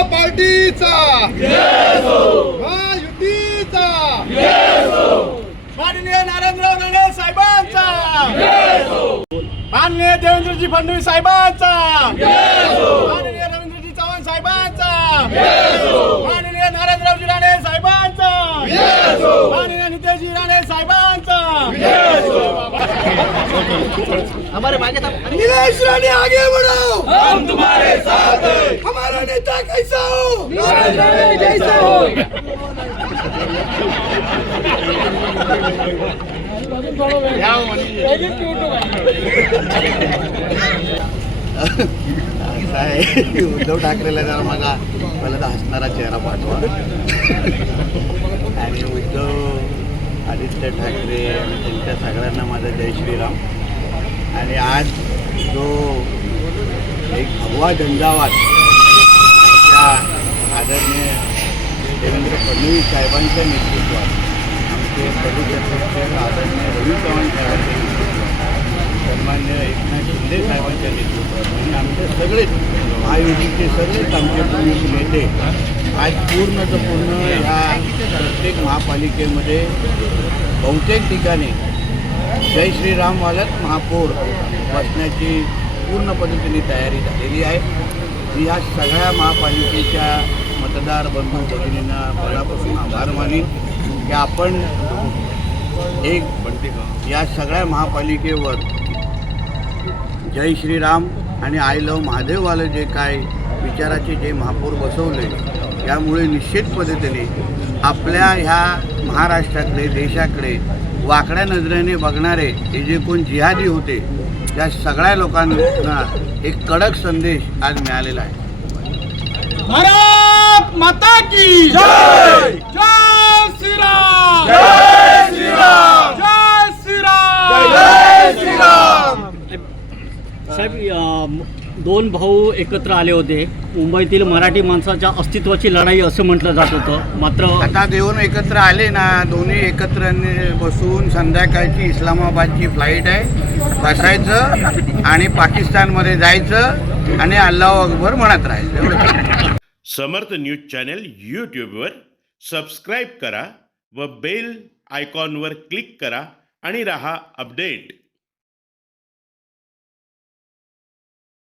महापार्टीचा महायुतीचा माननीय नारायणराव राणे साहेबांचा माननीय देवेंद्रजी फडणवीस साहेबांचा माननीय रवींद्रजी चव्हाण साहेबांचा माननीय नारायणरावजी राणे साहेबांचा माननीय नितेशजी राणे साहेबांचा हमारे मागे था नीलेश राणे आगे बढ़ो, हम तुम्हारे साथ हैं। हमारा नेता कैसा हो नीलेश राणे जैसा हो। उद्धव ठाकरेला जरा माझा पहिला तर हसणारा चेहरा पाठवा आणि उद्धव आदित्य ठाकरे आणि त्यांच्या सगळ्यांना माझा जय श्रीराम. आणि आज जो एक भगवा झंझावात त्या आदरणीय देवेंद्र फडणवीस साहेबांच्या नेतृत्वात आमचे प्रदेशाध्यक्ष आदरणीय रवी चव्हाण साहेबांच्या नेतृत्वात सन्मान्य एकनाथ शिंदे साहेबांच्या नेतृत्वात आणि आमचे सगळेच महायुतीचे सगळेच आमचे प्रमुख नेते आज पूर्णचं पूर्ण ह्या प्रत्येक महापालिकेमध्ये बहुतेक ठिकाणी जय श्रीरामवालच महापौर बसण्याची पूर्ण पद्धतीने तयारी झालेली आहे. मी ह्या सगळ्या महापालिकेच्या मतदार बंधू भगिनींना मनापासून आभार मानेन की आपण एक या सगळ्या महापालिकेवर जय श्रीराम आणि आय लव महादेववालं जे काय विचाराचे जे महापौर बसवले त्यामुळे निश्चित पद्धतीने आपल्या ह्या महाराष्ट्राकडे देशाकडे वाकड्या नजरेने बघणारे हे जे कोण जिहादी होते त्या सगळ्या लोकांना एक कडक संदेश आज मिळालेला आहे. भारत माता की जय जय श्रीराम जय श्रीराम जय श्रीराम जय श्रीराम. साहेब, दोन भाऊ एकत्र आले होते. मुंबईतील मराठी माणसाच्या अस्तित्वाची लढाई असं म्हटलं जात होतं. मात्र आता देऊन एकत्र आले ना, दोन्ही एकत्र बसून संध्याकाळची इस्लामाबादची फ्लाईट आहे, बसायचं आणि पाकिस्तानमध्ये जायचं आणि अल्लाह अकबर म्हणत राहायचं. समर्थ न्यूज चॅनल यूट्यूबवर सबस्क्राईब करा व बेल आयकॉनवर क्लिक करा आणि रहा अपडेट.